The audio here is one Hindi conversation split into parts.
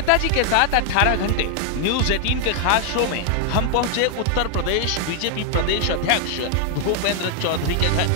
नेताजी के साथ 18 घंटे न्यूज 18 के खास शो में हम पहुंचे उत्तर प्रदेश बीजेपी प्रदेश अध्यक्ष भूपेंद्र चौधरी के घर।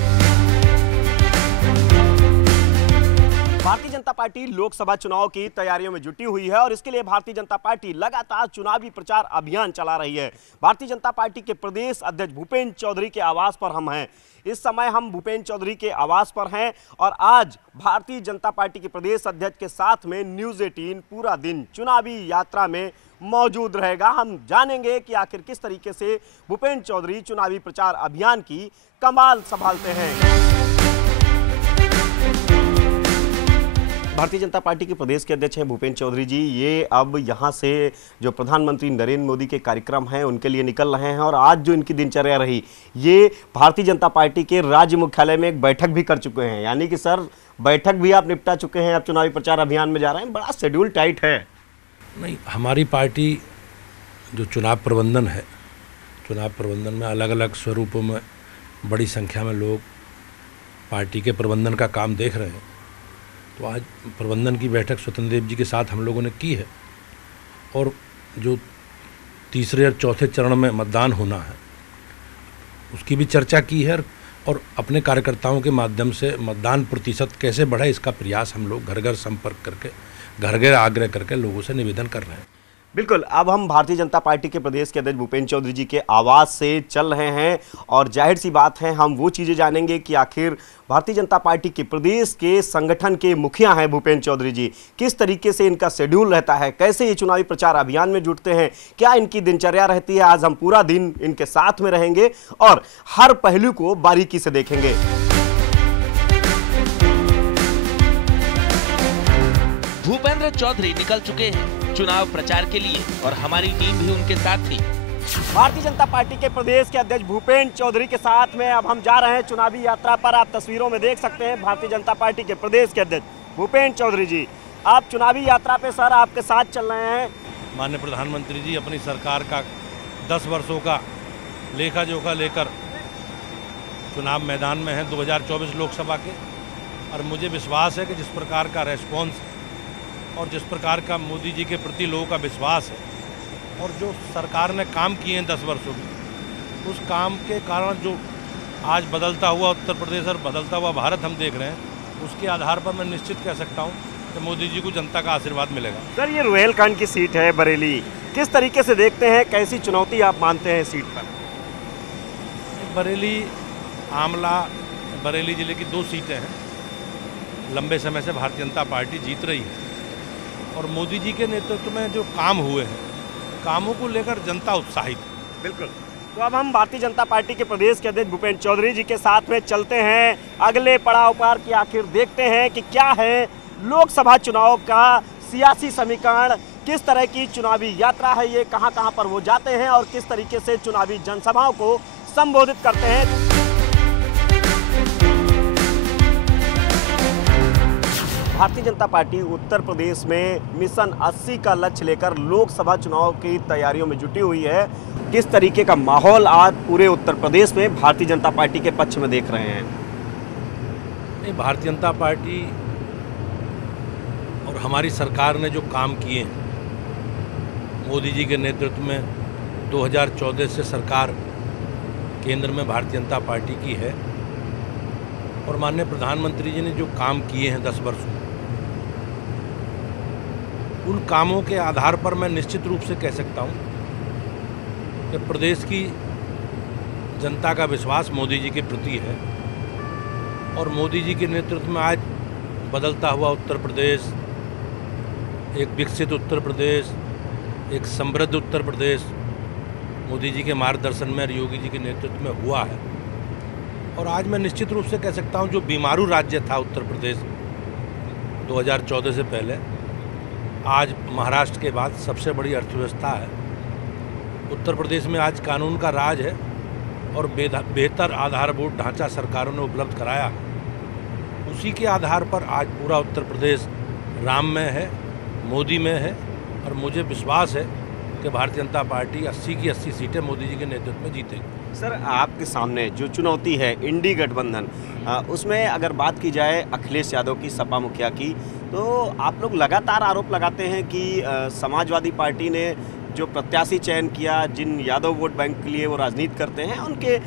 भारतीय जनता पार्टी लोकसभा चुनाव की तैयारियों में जुटी हुई है और इसके लिए भारतीय जनता पार्टी लगातार चुनावी प्रचार अभियान चला रही है। भारतीय जनता पार्टी के प्रदेश अध्यक्ष भूपेंद्र चौधरी के आवास पर हम हैं। इस समय हम भूपेंद्र चौधरी के आवास पर हैं और आज भारतीय जनता पार्टी के प्रदेश अध्यक्ष के साथ में न्यूज 18 पूरा दिन चुनावी यात्रा में मौजूद रहेगा। हम जानेंगे कि आखिर किस तरीके से भूपेंद्र चौधरी चुनावी प्रचार अभियान की कमाल संभालते हैं। भारतीय जनता पार्टी के प्रदेश के अध्यक्ष हैं भूपेंद्र चौधरी जी। ये अब यहाँ से जो प्रधानमंत्री नरेंद्र मोदी के कार्यक्रम हैं उनके लिए निकल रहे हैं और आज जो इनकी दिनचर्या रही, ये भारतीय जनता पार्टी के राज्य मुख्यालय में एक बैठक भी कर चुके हैं। यानी कि सर बैठक भी आप निपटा चुके हैं, अब चुनावी प्रचार अभियान में जा रहे हैं। बड़ा शेड्यूल टाइट है। नहीं, हमारी पार्टी जो चुनाव प्रबंधन है, चुनाव प्रबंधन में अलग अलग स्वरूपों में बड़ी संख्या में लोग पार्टी के प्रबंधन का काम देख रहे हैं। तो आज प्रबंधन की बैठक स्वतंत्र देव जी के साथ हम लोगों ने की है और जो तीसरे और चौथे चरण में मतदान होना है उसकी भी चर्चा की है और अपने कार्यकर्ताओं के माध्यम से मतदान प्रतिशत कैसे बढ़े इसका प्रयास हम लोग घर घर संपर्क करके, घर घर आग्रह करके लोगों से निवेदन कर रहे हैं। बिल्कुल, अब हम भारतीय जनता पार्टी के प्रदेश के अध्यक्ष भूपेंद्र चौधरी जी के आवास से चल रहे हैं और जाहिर सी बात है हम वो चीज़ें जानेंगे कि आखिर भारतीय जनता पार्टी के प्रदेश के संगठन के मुखिया हैं भूपेंद्र चौधरी जी, किस तरीके से इनका शेड्यूल रहता है, कैसे ये चुनावी प्रचार अभियान में जुटते हैं, क्या इनकी दिनचर्या रहती है। आज हम पूरा दिन इनके साथ में रहेंगे और हर पहलू को बारीकी से देखेंगे। भूपेंद्र चौधरी निकल चुके हैं चुनाव प्रचार के लिए और हमारी टीम भी उनके साथ थी। भारतीय जनता पार्टी के प्रदेश के अध्यक्ष भूपेंद्र चौधरी के साथ में अब हम जा रहे हैं चुनावी यात्रा पर। आप तस्वीरों में देख सकते हैं भारतीय जनता पार्टी के प्रदेश के अध्यक्ष भूपेंद्र चौधरी जी, आप चुनावी यात्रा पे सर आपके साथ चल रहे हैं। माननीय प्रधानमंत्री जी अपनी सरकार का 10 वर्षों का लेखा जोखा लेकर चुनाव मैदान में हैं 2024 लोकसभा के, और मुझे विश्वास है कि जिस प्रकार का रेस्पॉन्स और जिस प्रकार का मोदी जी के प्रति लोगों का विश्वास है और जो सरकार ने काम किए हैं 10 वर्षों में, उस काम के कारण जो आज बदलता हुआ उत्तर प्रदेश और बदलता हुआ भारत हम देख रहे हैं, उसके आधार पर मैं निश्चित कह सकता हूं कि मोदी जी को जनता का आशीर्वाद मिलेगा। सर ये रोहेलखंड की सीट है बरेली, किस तरीके से देखते हैं, कैसी चुनौती आप मानते हैं सीट पर? बरेली आमला बरेली जिले की 2 सीटें हैं, लंबे समय से भारतीय जनता पार्टी जीत रही है और मोदी जी के नेतृत्व में जो काम हुए हैं, कामों को लेकर जनता उत्साहित है। बिल्कुल, तो अब हम भारतीय जनता पार्टी के प्रदेश के अध्यक्ष भूपेंद्र चौधरी जी के साथ में चलते हैं अगले पड़ाव पर कि आखिर देखते हैं कि क्या है लोकसभा चुनाव का सियासी समीकरण, किस तरह की चुनावी यात्रा है ये, कहां कहां पर वो जाते हैं और किस तरीके से चुनावी जनसभाओं को संबोधित करते हैं। भारतीय जनता पार्टी उत्तर प्रदेश में मिशन 80 का लक्ष्य लेकर लोकसभा चुनाव की तैयारियों में जुटी हुई है। किस तरीके का माहौल आज पूरे उत्तर प्रदेश में भारतीय जनता पार्टी के पक्ष में देख रहे हैं? भारतीय जनता पार्टी और हमारी सरकार ने जो काम किए हैं, मोदी जी के नेतृत्व में 2014 से सरकार केंद्र में भारतीय जनता पार्टी की है और माननीय प्रधानमंत्री जी ने जो काम किए हैं 10 वर्षों, उन कामों के आधार पर मैं निश्चित रूप से कह सकता हूं कि प्रदेश की जनता का विश्वास मोदी जी के प्रति है और मोदी जी के नेतृत्व में आज बदलता हुआ उत्तर प्रदेश, एक विकसित उत्तर प्रदेश, एक समृद्ध उत्तर प्रदेश मोदी जी के मार्गदर्शन में और योगी जी के नेतृत्व में हुआ है। और आज मैं निश्चित रूप से कह सकता हूं जो बीमारू राज्य था उत्तर प्रदेश 2014 से पहले, आज महाराष्ट्र के बाद सबसे बड़ी अर्थव्यवस्था है। उत्तर प्रदेश में आज कानून का राज है और बेहतर आधारभूत ढांचा सरकारों ने उपलब्ध कराया है। उसी के आधार पर आज पूरा उत्तर प्रदेश राम में है, मोदी में है और मुझे विश्वास है कि भारतीय जनता पार्टी 80 की 80 सीटें मोदी जी के नेतृत्व में जीतेगी। सर, आपके सामने जो चुनौती है इंडी गठबंधन, उसमें अगर बात की जाए अखिलेश यादव की, सपा मुखिया की, तो आप लोग लगातार आरोप लगाते हैं कि समाजवादी पार्टी ने जो प्रत्याशी चयन किया, जिन यादव वोट बैंक के लिए वो राजनीति करते हैं, उनके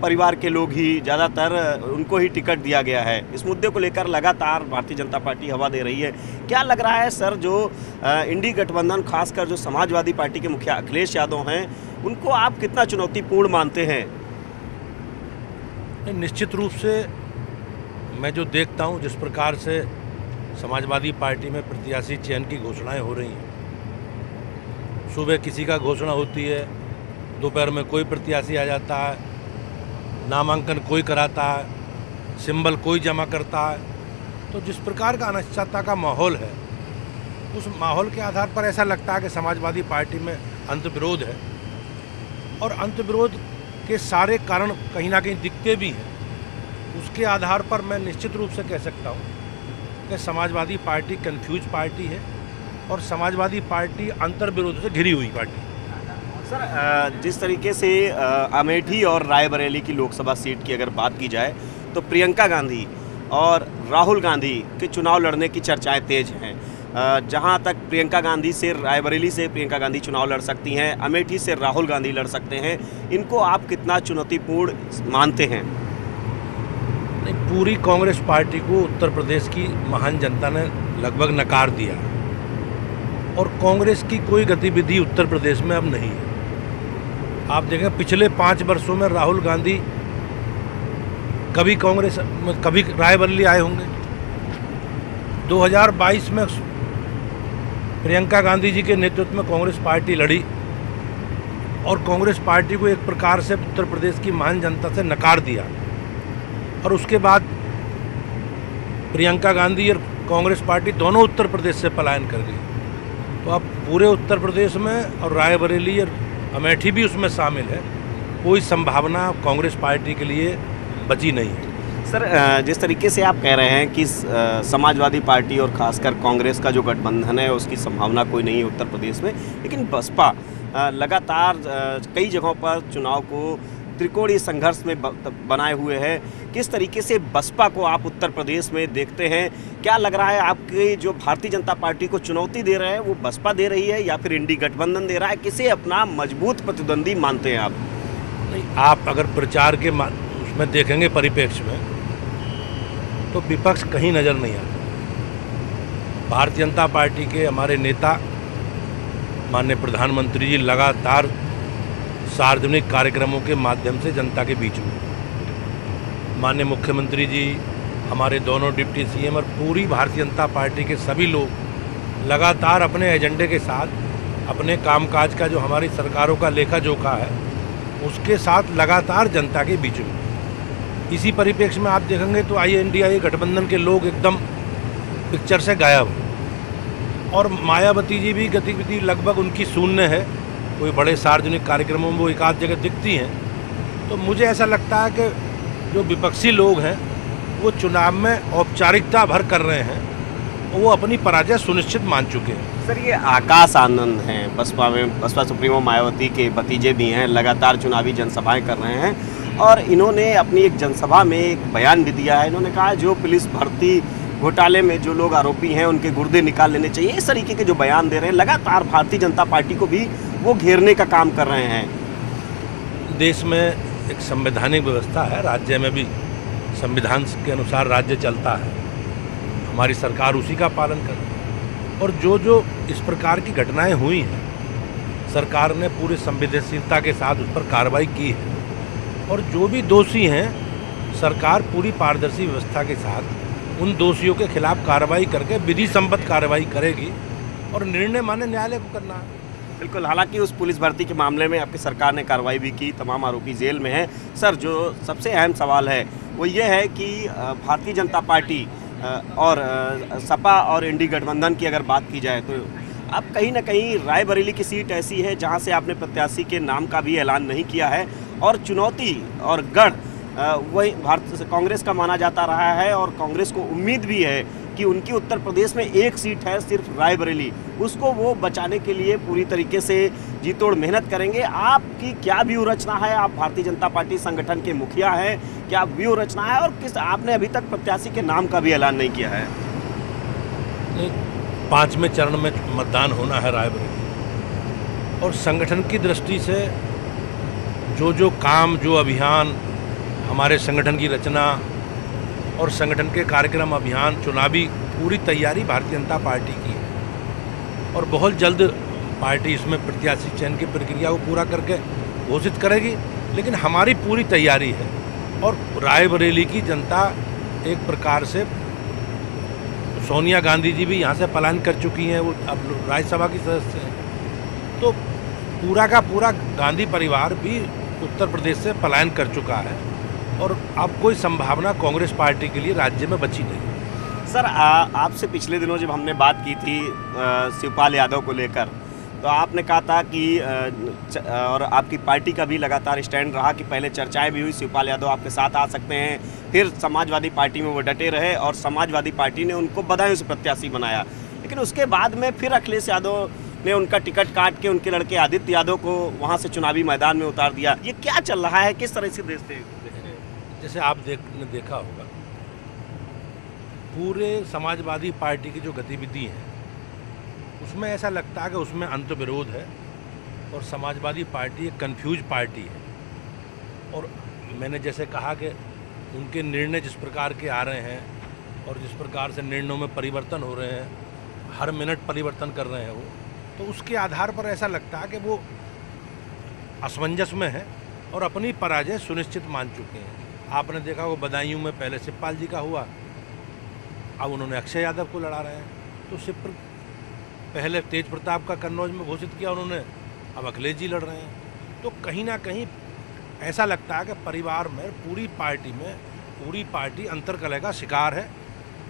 परिवार के लोग ही ज़्यादातर उनको ही टिकट दिया गया है। इस मुद्दे को लेकर लगातार भारतीय जनता पार्टी हवा दे रही है। क्या लग रहा है सर, जो इंडी गठबंधन, खासकर जो समाजवादी पार्टी के मुखिया अखिलेश यादव हैं, उनको आप कितना चुनौतीपूर्ण मानते हैं? निश्चित रूप से मैं जो देखता हूँ, जिस प्रकार से समाजवादी पार्टी में प्रत्याशी चयन की घोषणाएं हो रही हैं, सुबह किसी का घोषणा होती है, दोपहर में कोई प्रत्याशी आ जाता है, नामांकन कोई कराता है, सिंबल कोई जमा करता है। तो जिस प्रकार का अनिश्चितता का माहौल है, उस माहौल के आधार पर ऐसा लगता है कि समाजवादी पार्टी में अंतर्विरोध है, और अंतर्विरोध के सारे कारण कहीं ना कहीं दिखते भी हैं। उसके आधार पर मैं निश्चित रूप से कह सकता हूँ कि समाजवादी पार्टी कन्फ्यूज पार्टी है और समाजवादी पार्टी अंतर्विरोध से घिरी हुई पार्टी। सर, जिस तरीके से अमेठी और रायबरेली की लोकसभा सीट की अगर बात की जाए, तो प्रियंका गांधी और राहुल गांधी के चुनाव लड़ने की चर्चाएं तेज हैं। जहां तक प्रियंका गांधी से, रायबरेली से प्रियंका गांधी चुनाव लड़ सकती हैं, अमेठी से राहुल गांधी लड़ सकते हैं, इनको आप कितना चुनौतीपूर्ण मानते हैं? नहीं, पूरी कांग्रेस पार्टी को उत्तर प्रदेश की महान जनता ने लगभग नकार दिया, और कांग्रेस की कोई गतिविधि उत्तर प्रदेश में अब नहीं है। आप देखें, पिछले 5 वर्षों में राहुल गांधी कभी कांग्रेस में, कभी रायबरेली आए होंगे। 2022 में प्रियंका गांधी जी के नेतृत्व में कांग्रेस पार्टी लड़ी, और कांग्रेस पार्टी को एक प्रकार से उत्तर प्रदेश की महान जनता से नकार दिया, और उसके बाद प्रियंका गांधी और कांग्रेस पार्टी दोनों उत्तर प्रदेश से पलायन कर गई। तो अब पूरे उत्तर प्रदेश में, और रायबरेली और अमेठी भी उसमें शामिल है, कोई संभावना कांग्रेस पार्टी के लिए बची नहीं है। सर, जिस तरीके से आप कह रहे हैं कि समाजवादी पार्टी और खासकर कांग्रेस का जो गठबंधन है, उसकी संभावना कोई नहीं है उत्तर प्रदेश में, लेकिन बसपा लगातार कई जगहों पर चुनाव को त्रिकोणीय संघर्ष में बनाए हुए है। किस तरीके से बसपा को आप उत्तर प्रदेश में देखते हैं? क्या लग रहा है, आपके जो भारतीय जनता पार्टी को चुनौती दे रहे हैं, वो बसपा दे रही है या फिर इंडी गठबंधन दे रहा है? किसे अपना मजबूत प्रतिद्वंदी मानते हैं आप? नहीं, आप अगर प्रचार के उसमें देखेंगे परिप्रेक्ष्य में, तो विपक्ष कहीं नज़र नहीं आता। भारतीय जनता पार्टी के हमारे नेता माननीय प्रधानमंत्री जी लगातार सार्वजनिक कार्यक्रमों के माध्यम से जनता के बीच में, माननीय मुख्यमंत्री जी, हमारे दोनों डिप्टी सीएम और पूरी भारतीय जनता पार्टी के सभी लोग लगातार अपने एजेंडे के साथ, अपने कामकाज का जो हमारी सरकारों का लेखा जोखा है, उसके साथ लगातार जनता के बीच में। इसी परिप्रेक्ष्य में आप देखेंगे तो INDA गठबंधन के लोग एकदम पिक्चर से गायब, और मायावती जी भी गतिविधि लगभग उनकी शून्य है। कोई बड़े सार्वजनिक कार्यक्रमों में वो एक आध जगह दिखती हैं। तो मुझे ऐसा लगता है कि जो विपक्षी लोग हैं, वो चुनाव में औपचारिकता भर कर रहे हैं, वो अपनी पराजय सुनिश्चित मान चुके हैं। सर, ये आकाश आनंद हैं, बसपा में, बसपा सुप्रीमो मायावती के भतीजे भी हैं, लगातार चुनावी जनसभाएं कर रहे हैं, और इन्होंने अपनी एक जनसभा में एक बयान भी दिया है। इन्होंने कहा जो पुलिस भर्ती घोटाले में जो लोग आरोपी हैं, उनके गुर्दे निकाल लेने चाहिए। इस तरीके के जो बयान दे रहे हैं, लगातार भारतीय जनता पार्टी को भी वो घेरने का काम कर रहे हैं। देश में एक संवैधानिक व्यवस्था है, राज्य में भी संविधान के अनुसार राज्य चलता है, हमारी सरकार उसी का पालन कर रही है, और जो जो इस प्रकार की घटनाएं हुई हैं, सरकार ने पूरी संवेदनशीलता के साथ उस पर कार्रवाई की है, और जो भी दोषी हैं, सरकार पूरी पारदर्शी व्यवस्था के साथ उन दोषियों के खिलाफ कार्रवाई करके विधि सम्मत कार्रवाई करेगी, और निर्णय माने न्यायालय को करना है। बिल्कुल, हालांकि उस पुलिस भर्ती के मामले में आपकी सरकार ने कार्रवाई भी की, तमाम आरोपी जेल में हैं। सर, जो सबसे अहम सवाल है वो ये है कि भारतीय जनता पार्टी और सपा और इंडी गठबंधन की अगर बात की जाए, तो अब कहीं ना कहीं रायबरेली की सीट ऐसी है जहां से आपने प्रत्याशी के नाम का भी ऐलान नहीं किया है, और चुनौती और गढ़ वही भारत कांग्रेस का माना जाता रहा है और कांग्रेस को उम्मीद भी है कि उनकी उत्तर प्रदेश में एक सीट है सिर्फ रायबरेली, उसको वो बचाने के लिए पूरी तरीके से जी तोड़ मेहनत करेंगे। आपकी क्या व्यू रचना है? आप भारतीय जनता पार्टी संगठन के मुखिया हैं, क्या व्यू रचना है और किस आपने अभी तक प्रत्याशी के नाम का भी ऐलान नहीं किया है? 5वें चरण में मतदान होना है रायबरेली, और संगठन की दृष्टि से जो काम, जो अभियान, हमारे संगठन की रचना और संगठन के कार्यक्रम, अभियान, चुनावी पूरी तैयारी भारतीय जनता पार्टी की है और बहुत जल्द पार्टी इसमें प्रत्याशी चयन की प्रक्रिया को पूरा करके घोषित करेगी। लेकिन हमारी पूरी तैयारी है और रायबरेली की जनता एक प्रकार से, सोनिया गांधी जी भी यहाँ से पलायन कर चुकी हैं, वो अब राज्यसभा की सदस्य हैं, तो पूरा का पूरा गांधी परिवार भी उत्तर प्रदेश से पलायन कर चुका है और अब कोई संभावना कांग्रेस पार्टी के लिए राज्य में बची नहीं। सर, आपसे पिछले दिनों जब हमने बात की थी शिवपाल यादव को लेकर, तो आपने कहा था कि और आपकी पार्टी का भी लगातार स्टैंड रहा कि पहले चर्चाएं भी हुई, शिवपाल यादव आपके साथ आ सकते हैं, फिर समाजवादी पार्टी में वो डटे रहे और समाजवादी पार्टी ने उनको बदायूं से प्रत्याशी बनाया। लेकिन उसके बाद में फिर अखिलेश यादव ने उनका टिकट काट के उनके लड़के आदित्य यादव को वहाँ से चुनावी मैदान में उतार दिया। ये क्या चल रहा है, किस तरह से देखते हैं? जैसे आप देखा होगा, पूरे समाजवादी पार्टी की जो गतिविधि है उसमें ऐसा लगता है कि उसमें अंतर्विरोध है और समाजवादी पार्टी एक कन्फ्यूज पार्टी है। और मैंने जैसे कहा कि उनके निर्णय जिस प्रकार के आ रहे हैं और जिस प्रकार से निर्णयों में परिवर्तन हो रहे हैं, हर मिनट परिवर्तन कर रहे हैं वो, तो उसके आधार पर ऐसा लगता है कि वो असमंजस में है और अपनी पराजय सुनिश्चित मान चुके हैं। आपने देखा वो बदायूं में पहले शिवपाल जी का हुआ, अब उन्होंने अक्षय यादव को लड़ा रहे हैं। तो पहले तेज प्रताप का कन्नौज में घोषित किया उन्होंने, अब अखिलेश जी लड़ रहे हैं। तो कहीं ना कहीं ऐसा लगता है कि परिवार में, पूरी पार्टी अंतर्कलह का शिकार है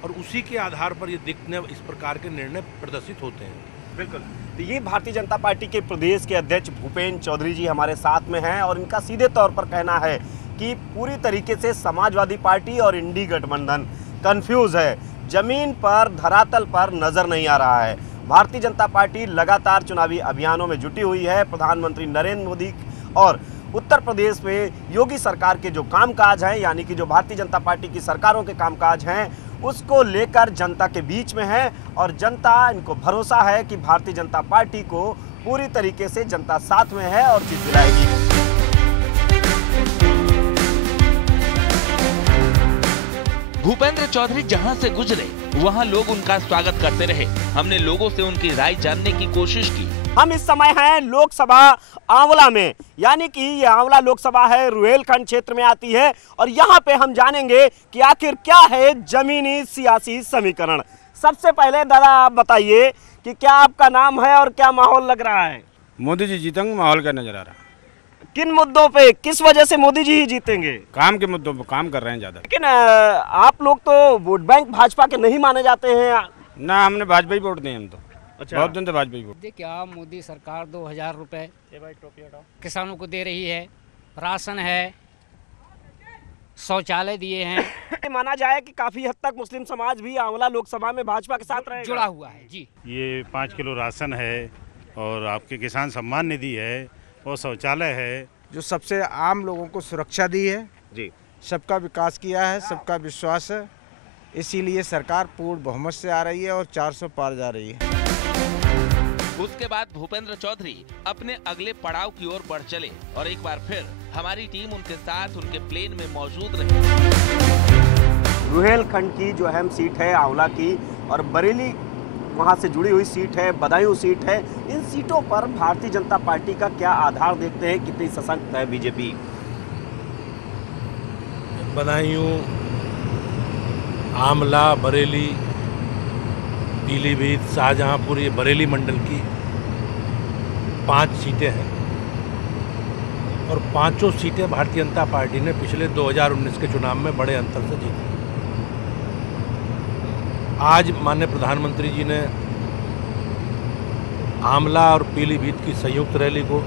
और उसी के आधार पर ये दिखने, इस प्रकार के निर्णय प्रदर्शित होते हैं। बिल्कुल, तो ये भारतीय जनता पार्टी के प्रदेश के अध्यक्ष भूपेंद्र चौधरी जी हमारे साथ में हैं और इनका सीधे तौर पर कहना है कि पूरी तरीके से समाजवादी पार्टी और इंडी गठबंधन कंफ्यूज है, जमीन पर, धरातल पर नजर नहीं आ रहा है। भारतीय जनता पार्टी लगातार चुनावी अभियानों में जुटी हुई है। प्रधानमंत्री नरेंद्र मोदी और उत्तर प्रदेश में योगी सरकार के जो कामकाज हैं, यानी कि जो भारतीय जनता पार्टी की सरकारों के कामकाज हैं, उसको लेकर जनता के बीच में है और जनता, इनको भरोसा है कि भारतीय जनता पार्टी को पूरी तरीके से जनता साथ में है और जीत दिलाएगी। भूपेंद्र चौधरी जहां से गुजरे वहां लोग उनका स्वागत करते रहे। हमने लोगों से उनकी राय जानने की कोशिश की। हम इस समय हैं लोकसभा आंवला में, यानी कि ये आंवला लोकसभा है, रुहेलखंड क्षेत्र में आती है और यहाँ पे हम जानेंगे कि आखिर क्या है जमीनी सियासी समीकरण। सबसे पहले दादा आप बताइए कि क्या आपका नाम है और क्या माहौल लग रहा है? मोदी जी जीतेंगे, माहौल का नजर आ रहा है। किन मुद्दों पे, किस वजह से मोदी जी ही जीतेंगे? काम के मुद्दों पे काम कर रहे हैं ज्यादा। लेकिन आप लोग तो वोट बैंक भाजपा के नहीं माने जाते हैं ना। हमने भाजपा ही वोट दिए, हम तो अच्छा, बहुत दिन से भाजपा ही वोट। देखिए, क्या मोदी सरकार 2000 रुपए किसानों को दे रही है, राशन है, शौचालय दिए हैं। माना जाए कि काफी हद तक मुस्लिम समाज भी आंवला लोकसभा में भाजपा के साथ रहेगा, जुड़ा हुआ है जी। ये 5 किलो राशन है और आपके किसान सम्मान निधि है और शौचालय है, जो सबसे आम लोगों को सुरक्षा दी है जी, सबका विकास किया है, सबका विश्वास है। इसीलिए सरकार पूर्ण बहुमत से आ रही है और 400 पार जा रही है। उसके बाद भूपेंद्र चौधरी अपने अगले पड़ाव की ओर बढ़ चले और एक बार फिर हमारी टीम उनके साथ उनके प्लेन में मौजूद रही। रुहेलखंड की जो अहम सीट है आंवला की और बरेली वहां से जुड़ी हुई सीट है, बदायूं सीट है, इन सीटों पर भारतीय जनता पार्टी का क्या आधार देखते हैं, कितनी सशक्त है बीजेपी? बदायूं, आंवला, बरेली, पीलीभीत, शाहजहांपुर, ये बरेली मंडल की 5 सीटें हैं और 5 सीटें भारतीय जनता पार्टी ने पिछले 2019 के चुनाव में बड़े अंतर से जीती। आज माननीय प्रधानमंत्री जी ने आंवला और पीलीभीत की संयुक्त रैली को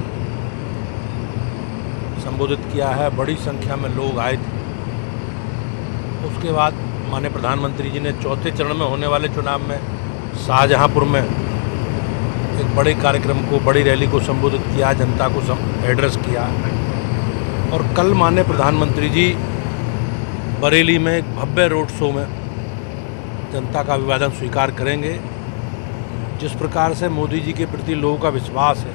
संबोधित किया है। बड़ी संख्या में लोग आए थे उसके बाद माननीय प्रधानमंत्री जी ने चौथे चरण में होने वाले चुनाव में शाहजहांपुर में एक बड़े कार्यक्रम को, बड़ी रैली को संबोधित किया, जनता को एड्रेस किया। और कल माननीय प्रधानमंत्री जी बरेली में एक भव्य रोड शो में जनता का अभिवादन स्वीकार करेंगे। जिस प्रकार से मोदी जी के प्रति लोगों का विश्वास है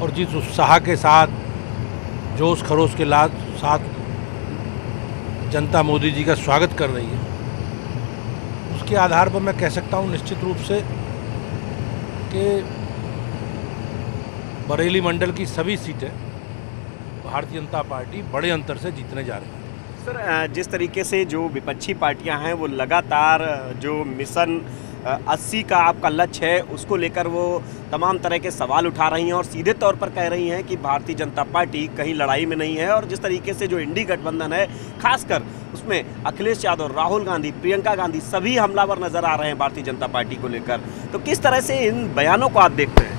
और जिस उत्साह के साथ, जोश खरोश के साथ जनता मोदी जी का स्वागत कर रही है, उसके आधार पर मैं कह सकता हूँ निश्चित रूप से कि बरेली मंडल की सभी सीटें भारतीय जनता पार्टी बड़े अंतर से जीतने जा रही है। सर, जिस तरीके से जो विपक्षी पार्टियां हैं वो लगातार जो मिशन 80 का आपका लक्ष्य है उसको लेकर वो तमाम तरह के सवाल उठा रही हैं और सीधे तौर पर कह रही हैं कि भारतीय जनता पार्टी कहीं लड़ाई में नहीं है। और जिस तरीके से जो इंडी गठबंधन है, खासकर उसमें अखिलेश यादव, राहुल गांधी, प्रियंका गांधी सभी हमलावर नजर आ रहे हैं भारतीय जनता पार्टी को लेकर, तो किस तरह से इन बयानों को आप देखते हैं?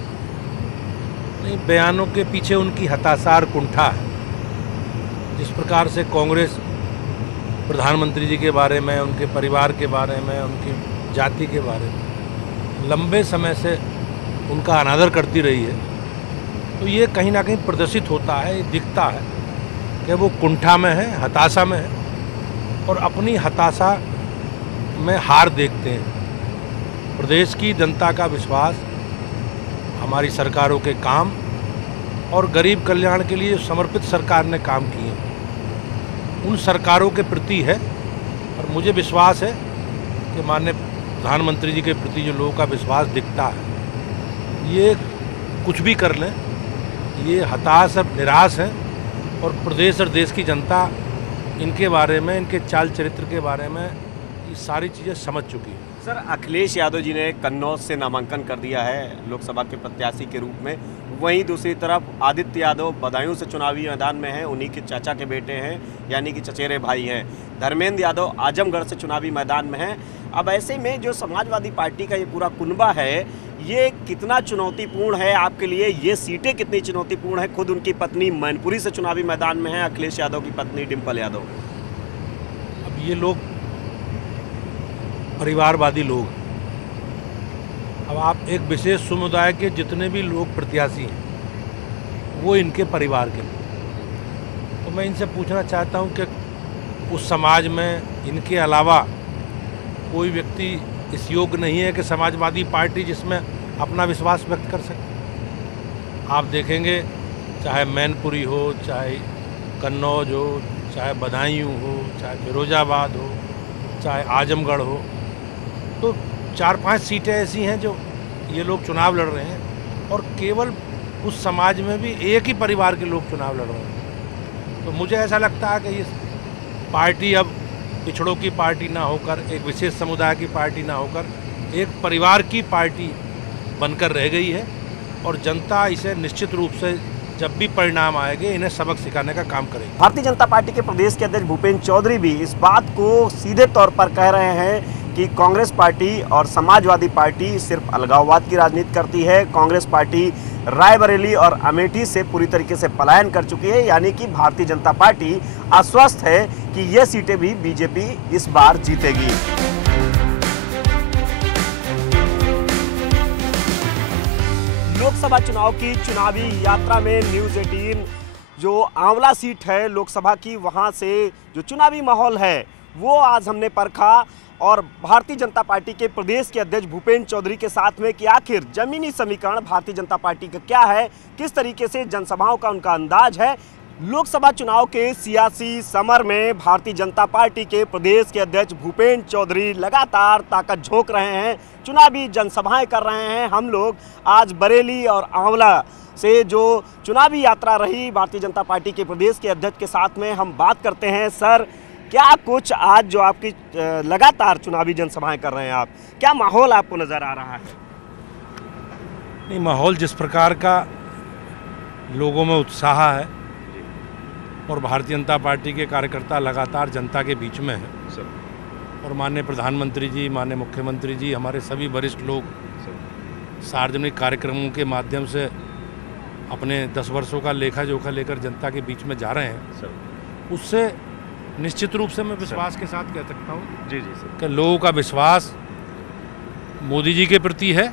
नहीं, बयानों के पीछे उनकी हताशार कुंठा है। जिस प्रकार से कांग्रेस प्रधानमंत्री जी के बारे में, उनके परिवार के बारे में, उनकी जाति के बारे में लंबे समय से उनका अनादर करती रही है, तो ये कहीं ना कहीं प्रदर्शित होता है, ये दिखता है कि वो कुंठा में है, हताशा में है और अपनी हताशा में हार देखते हैं। प्रदेश की जनता का विश्वास हमारी सरकारों के काम और गरीब कल्याण के लिए समर्पित सरकार ने काम किए उन सरकारों के प्रति है। और मुझे विश्वास है कि माननीय प्रधानमंत्री जी के प्रति जो लोगों का विश्वास दिखता है, ये कुछ भी कर लें, ये हताश और निराश हैं और प्रदेश और देश की जनता इनके बारे में, इनके चाल चरित्र के बारे में ये सारी चीज़ें समझ चुकी है। सर, अखिलेश यादव जी ने कन्नौज से नामांकन कर दिया है लोकसभा के प्रत्याशी के रूप में। वहीं दूसरी तरफ आदित्य यादव बदायूं से चुनावी मैदान में हैं, उन्हीं के चाचा के बेटे हैं, यानी कि चचेरे भाई हैं। धर्मेंद्र यादव आजमगढ़ से चुनावी मैदान में हैं। अब ऐसे में जो समाजवादी पार्टी का ये पूरा कुनबा है, ये कितना चुनौतीपूर्ण है आपके लिए? ये सीटें कितनी चुनौतीपूर्ण है? खुद उनकी पत्नी मैनपुरी से चुनावी मैदान में है, अखिलेश यादव की पत्नी डिम्पल यादव। अब ये लोग परिवारवादी लोग, अब आप एक विशेष समुदाय के जितने भी लोग प्रत्याशी हैं वो इनके परिवार के लोग। तो मैं इनसे पूछना चाहता हूं कि उस समाज में इनके अलावा कोई व्यक्ति इस योग्य नहीं है कि समाजवादी पार्टी जिसमें अपना विश्वास व्यक्त कर सके। आप देखेंगे चाहे मैनपुरी हो, चाहे कन्नौज हो, चाहे बदायूं हो, चाहे फिरोजाबाद हो, चाहे आजमगढ़ हो, तो 4-5 सीटें ऐसी हैं जो ये लोग चुनाव लड़ रहे हैं और केवल उस समाज में भी एक ही परिवार के लोग चुनाव लड़ रहे हैं। तो मुझे ऐसा लगता है कि ये पार्टी अब पिछड़ों की पार्टी ना होकर, एक विशेष समुदाय की पार्टी ना होकर, एक परिवार की पार्टी बनकर रह गई है और जनता इसे निश्चित रूप से जब भी परिणाम आएंगे इन्हें सबक सिखाने का काम करेगी। भारतीय जनता पार्टी के प्रदेश के अध्यक्ष भूपेंद्र चौधरी भी इस बात को सीधे तौर पर कह रहे हैं कि कांग्रेस पार्टी और समाजवादी पार्टी सिर्फ अलगाववाद की राजनीति करती है। कांग्रेस पार्टी रायबरेली और अमेठी से पूरी तरीके से पलायन कर चुकी है, यानी कि भारतीय जनता पार्टी आश्वस्त है कि ये सीटें भी बीजेपी इस बार जीतेगी। लोकसभा चुनाव की चुनावी यात्रा में न्यूज़ 18 जो आंवला सीट है लोकसभा की, वहां से जो चुनावी माहौल है वो आज हमने परखा और भारतीय जनता पार्टी के प्रदेश के अध्यक्ष भूपेंद्र चौधरी के साथ में कि आखिर जमीनी समीकरण भारतीय जनता पार्टी का क्या है, किस तरीके से जनसभाओं का उनका अंदाज है। लोकसभा चुनाव के सियासी समर में भारतीय जनता पार्टी के प्रदेश के अध्यक्ष भूपेंद्र चौधरी लगातार ताकत झोंक रहे हैं, चुनावी जनसभाएं कर रहे हैं। हम लोग आज बरेली और आंवला से जो चुनावी यात्रा रही भारतीय जनता पार्टी के प्रदेश के अध्यक्ष के साथ में हम बात करते हैं। सर, क्या कुछ आज जो आपकी लगातार चुनावी जनसभाएं कर रहे हैं आप, क्या माहौल आपको नजर आ रहा है? नहीं, माहौल जिस प्रकार का लोगों में उत्साह है और भारतीय जनता पार्टी के कार्यकर्ता लगातार जनता के बीच में हैं और माननीय प्रधानमंत्री जी, माननीय मुख्यमंत्री जी, हमारे सभी वरिष्ठ लोग सार्वजनिक कार्यक्रमों के माध्यम से अपने 10 वर्षों का लेखा जोखा लेकर जनता के बीच में जा रहे हैं, उससे निश्चित रूप से मैं विश्वास के साथ कह सकता हूँ जी जी सर। कि लोगों का विश्वास मोदी जी के प्रति है,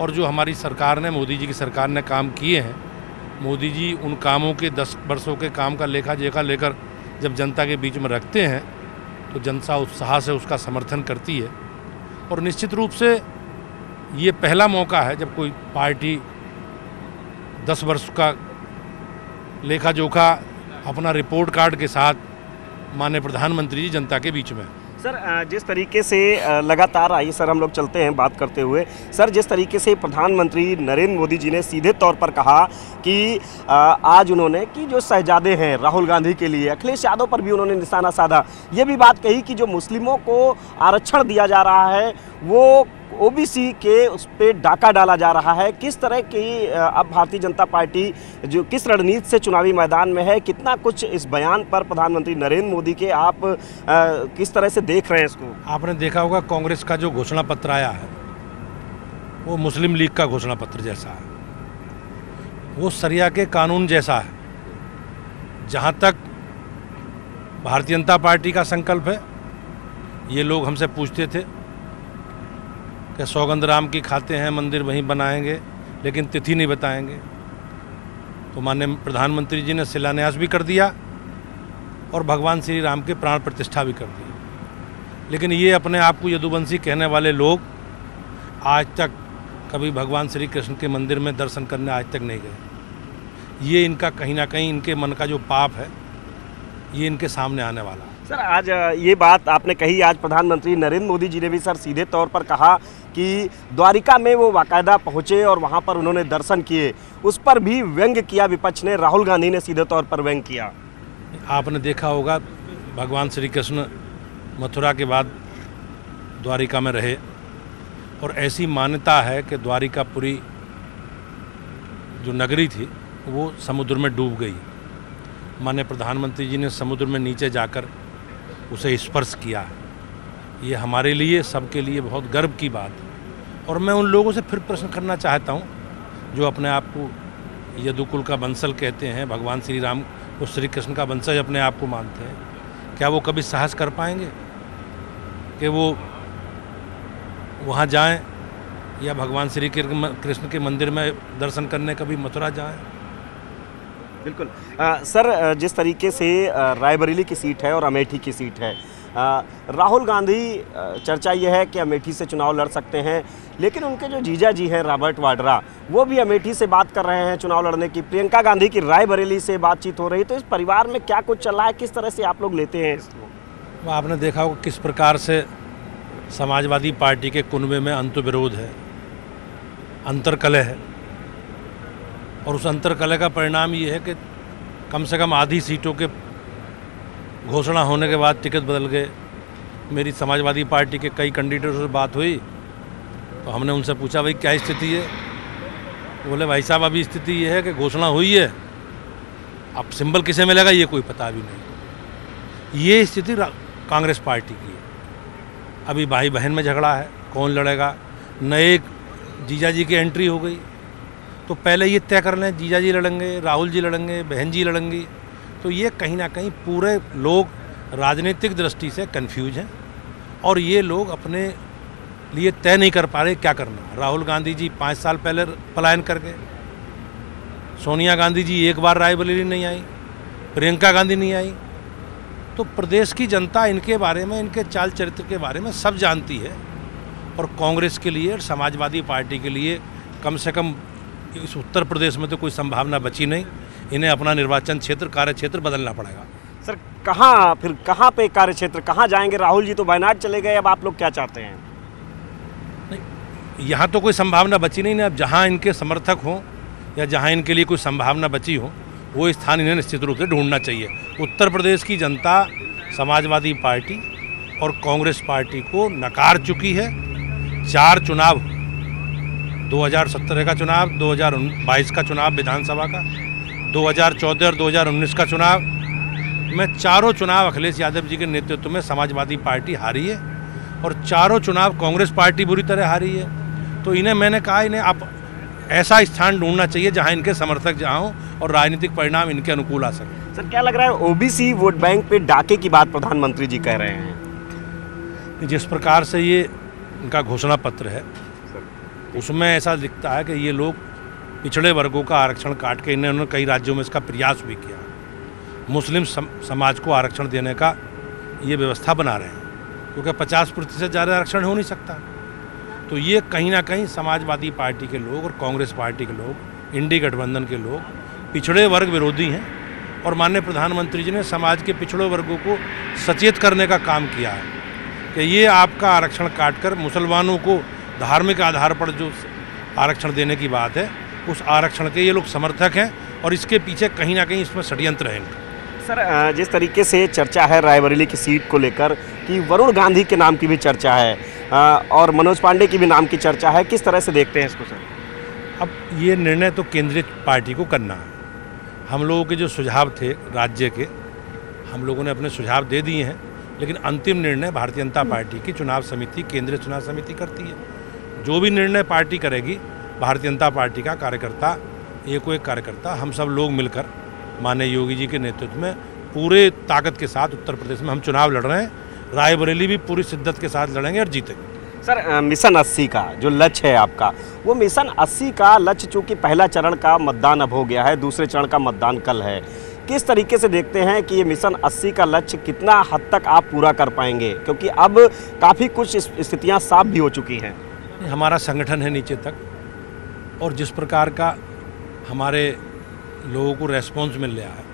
और जो हमारी सरकार ने, मोदी जी की सरकार ने काम किए हैं, मोदी जी उन कामों के 10 वर्षों के काम का लेखा जोखा लेकर जब जनता के बीच में रखते हैं तो जनता उत्साह से उसका समर्थन करती है। और निश्चित रूप से ये पहला मौका है जब कोई पार्टी 10 वर्ष का लेखा जोखा अपना रिपोर्ट कार्ड के साथ माननीय प्रधानमंत्री जी जनता के बीच में। सर जिस तरीके से लगातार, आइए सर हम लोग चलते हैं बात करते हुए। सर जिस तरीके से प्रधानमंत्री नरेंद्र मोदी जी ने सीधे तौर पर कहा कि आज उन्होंने कि जो शहजादे हैं राहुल गांधी के लिए, अखिलेश यादव पर भी उन्होंने निशाना साधा। ये भी बात कही कि जो मुस्लिमों को आरक्षण दिया जा रहा है वो ओबीसी के उस पर डाका डाला जा रहा है। किस तरह की अब भारतीय जनता पार्टी जो किस रणनीति से चुनावी मैदान में है, कितना कुछ इस बयान पर प्रधानमंत्री नरेंद्र मोदी के आप किस तरह से देख रहे हैं इसको? आपने देखा होगा कांग्रेस का जो घोषणा पत्र आया है वो मुस्लिम लीग का घोषणा पत्र जैसा है, वो शरिया के कानून जैसा है। जहाँ तक भारतीय जनता पार्टी का संकल्प है, ये लोग हमसे पूछते थे कि सौगंध राम की खाते हैं, मंदिर वहीं बनाएंगे, लेकिन तिथि नहीं बताएंगे। तो माननीय प्रधानमंत्री जी ने शिलान्यास भी कर दिया और भगवान श्री राम के प्राण प्रतिष्ठा भी कर दी। लेकिन ये अपने आप को यदुवंशी कहने वाले लोग आज तक कभी भगवान श्री कृष्ण के मंदिर में दर्शन करने आज तक नहीं गए। ये इनका कहीं ना कहीं इनके मन का जो पाप है ये इनके सामने आने वाला है। सर आज ये बात आपने कही, आज प्रधानमंत्री नरेंद्र मोदी जी ने भी सर सीधे तौर पर कहा कि द्वारिका में वो बाकायदा पहुंचे और वहां पर उन्होंने दर्शन किए। उस पर भी व्यंग्य किया विपक्ष ने, राहुल गांधी ने सीधे तौर पर व्यंग्य किया। आपने देखा होगा भगवान श्री कृष्ण मथुरा के बाद द्वारिका में रहे, और ऐसी मान्यता है कि द्वारिकापुरी जो नगरी थी वो समुद्र में डूब गई। माननीय प्रधानमंत्री जी ने समुद्र में नीचे जाकर उसे स्पर्श किया। ये हमारे लिए, सबके लिए बहुत गर्व की बात है। और मैं उन लोगों से फिर प्रश्न करना चाहता हूँ जो अपने आप को यदुकुल का वंशज कहते हैं, भगवान श्री राम को श्री कृष्ण का वंशज अपने आप को मानते हैं, क्या वो कभी साहस कर पाएंगे कि वो वहाँ जाएं या भगवान श्री कृष्ण के मंदिर में दर्शन करने कभी मथुरा जाएं? बिल्कुल। सर जिस तरीके से रायबरेली की सीट है और अमेठी की सीट है, राहुल गांधी, चर्चा यह है कि अमेठी से चुनाव लड़ सकते हैं, लेकिन उनके जो जीजा जी हैं रॉबर्ट वाड्रा, वो भी अमेठी से बात कर रहे हैं चुनाव लड़ने की। प्रियंका गांधी की रायबरेली से बातचीत हो रही है। तो इस परिवार में क्या कुछ चल रहा है, किस तरह से आप लोग लेते हैं इसको? आपने देखा होगा किस प्रकार से समाजवादी पार्टी के कुनबे में अंतर्विरोध है, अंतर्कलह है, और उस अंतर्कलह का परिणाम ये है कि कम से कम आधी सीटों के घोषणा होने के बाद टिकट बदल गए। मेरी समाजवादी पार्टी के कई कैंडिडेटों से बात हुई तो हमने उनसे पूछा भाई क्या स्थिति है? बोले भाई साहब अभी स्थिति ये है कि घोषणा हुई है, अब सिंबल किसे मिलेगा ये कोई पता भी नहीं। ये स्थिति कांग्रेस पार्टी की है। अभी भाई बहन में झगड़ा है, कौन लड़ेगा। नए जीजा जी की एंट्री हो गई तो पहले ये तय कर लें जीजा जी लड़ेंगे, राहुल जी लड़ेंगे, बहन जी लड़ेंगी। तो ये कहीं ना कहीं पूरे लोग राजनीतिक दृष्टि से कंफ्यूज हैं और ये लोग अपने लिए तय नहीं कर पा रहे क्या करना। राहुल गांधी जी 5 साल पहले पलायन कर गए, सोनिया गांधी जी एक बार रायबरेली नहीं आई, प्रियंका गांधी नहीं आई। तो प्रदेश की जनता इनके बारे में, इनके चाल चरित्र के बारे में सब जानती है। और कांग्रेस के लिए, समाजवादी पार्टी के लिए कम से कम इस उत्तर प्रदेश में तो कोई संभावना बची नहीं। इन्हें अपना निर्वाचन क्षेत्र, कार्य क्षेत्र बदलना पड़ेगा। सर कहाँ पे कार्य क्षेत्र, कहाँ जाएंगे? राहुल जी तो वायनाड चले गए, अब आप लोग क्या चाहते हैं? नहीं, यहाँ तो कोई संभावना बची नहीं। अब जहाँ इनके समर्थक हों या जहाँ इनके लिए कोई संभावना बची हो वो स्थान इन्हें निश्चित रूप से ढूंढना चाहिए। उत्तर प्रदेश की जनता समाजवादी पार्टी और कांग्रेस पार्टी को नकार चुकी है। 4 चुनाव, 2017 का चुनाव, 2022 का चुनाव विधानसभा का, 2014 और 2019 का चुनाव में, चारों चुनाव अखिलेश यादव जी के नेतृत्व में समाजवादी पार्टी हारी है और चारों चुनाव कांग्रेस पार्टी बुरी तरह हारी है। तो इन्हें, मैंने कहा, इन्हें आप ऐसा स्थान ढूंढना चाहिए जहां इनके समर्थक जहां हों और राजनीतिक परिणाम इनके अनुकूल आ सके। सर क्या लग रहा है ओबीसी वोट बैंक पे डाके की बात प्रधानमंत्री जी कह रहे हैं? जिस प्रकार से ये इनका घोषणा पत्र है उसमें ऐसा दिखता है कि ये लोग पिछड़े वर्गों का आरक्षण काट के इन्होंने कई राज्यों में इसका प्रयास भी किया, मुस्लिम समाज को आरक्षण देने का ये व्यवस्था बना रहे हैं, क्योंकि 50% से ज़्यादा आरक्षण हो नहीं सकता। तो ये कहीं ना कहीं समाजवादी पार्टी के लोग और कांग्रेस पार्टी के लोग, इंडी गठबंधन के लोग पिछड़े वर्ग विरोधी हैं और माननीय प्रधानमंत्री जी ने समाज के पिछड़े वर्गों को सचेत करने का काम किया है कि ये आपका आरक्षण काटकर मुसलमानों को धार्मिक आधार पर जो आरक्षण देने की बात है उस आरक्षण के ये लोग समर्थक हैं और इसके पीछे कहीं ना कहीं इसमें षड्यंत्र है इनका। सर जिस तरीके से चर्चा है रायबरेली की सीट को लेकर कि वरुण गांधी के नाम की भी चर्चा है और मनोज पांडे की भी नाम की चर्चा है, किस तरह से देखते हैं इसको सर? अब ये निर्णय तो केंद्रीय पार्टी को करना है। हम लोगों के जो सुझाव थे राज्य के, हम लोगों ने अपने सुझाव दे दिए हैं, लेकिन अंतिम निर्णय भारतीय जनता पार्टी की चुनाव समिति, केंद्रीय चुनाव समिति करती है। जो भी निर्णय पार्टी करेगी, भारतीय जनता पार्टी का कार्यकर्ता, एक कार्यकर्ता, हम सब लोग मिलकर माननीय योगी जी के नेतृत्व में पूरे ताकत के साथ उत्तर प्रदेश में हम चुनाव लड़ रहे हैं। रायबरेली भी पूरी शिद्दत के साथ लड़ेंगे और जीतेंगे। सर मिशन 80 का जो लक्ष्य है आपका, वो मिशन 80 का लक्ष्य चूंकि पहला चरण का मतदान अब हो गया है, दूसरे चरण का मतदान कल है, किस तरीके से देखते हैं कि ये मिशन 80 का लक्ष्य कितना हद तक आप पूरा कर पाएंगे, क्योंकि अब काफ़ी कुछ स्थितियां साफ भी हो चुकी हैं? हमारा संगठन है नीचे तक और जिस प्रकार का हमारे लोगों को रेस्पॉन्स मिल रहा है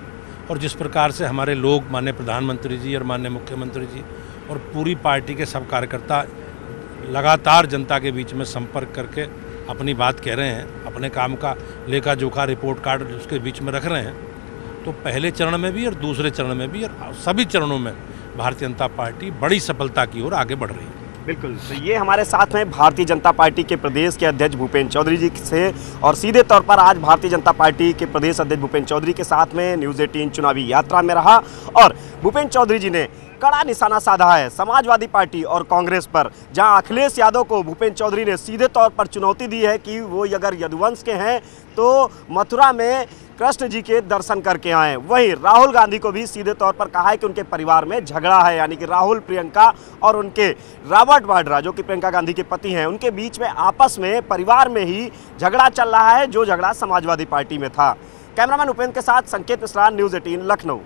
और जिस प्रकार से हमारे लोग माननीय प्रधानमंत्री जी और माननीय मुख्यमंत्री जी और पूरी पार्टी के सब कार्यकर्ता लगातार जनता के बीच में संपर्क करके अपनी बात कह रहे हैं, अपने काम का लेखा जोखा रिपोर्ट कार्ड उसके बीच में रख रहे हैं, तो पहले चरण में भी और दूसरे चरण में भी और सभी चरणों में भारतीय जनता पार्टी बड़ी सफलता की ओर आगे बढ़ रही है। बिल्कुल, तो ये हमारे साथ हैं भारतीय जनता पार्टी के प्रदेश के अध्यक्ष भूपेंद्र चौधरी जी से, और सीधे तौर पर आज भारतीय जनता पार्टी के प्रदेश अध्यक्ष भूपेंद्र चौधरी के साथ में न्यूज़ 18 चुनावी यात्रा में रहा और भूपेंद्र चौधरी जी ने कड़ा निशाना साधा है समाजवादी पार्टी और कांग्रेस पर, जहां अखिलेश यादव को भूपेंद्र चौधरी ने सीधे तौर पर चुनौती दी है कि वो अगर यदुवंश के हैं तो मथुरा में कृष्ण जी के दर्शन करके आए। वहीं राहुल गांधी को भी सीधे तौर पर कहा है कि उनके परिवार में झगड़ा है, यानी कि राहुल, प्रियंका और उनके रॉबर्ट वाड्रा जो कि प्रियंका गांधी के पति हैं, उनके बीच में आपस में परिवार में ही झगड़ा चल रहा है, जो झगड़ा समाजवादी पार्टी में था। कैमरामैन उपेंद्र के साथ संकेत मिश्रा, न्यूज़ 18 लखनऊ।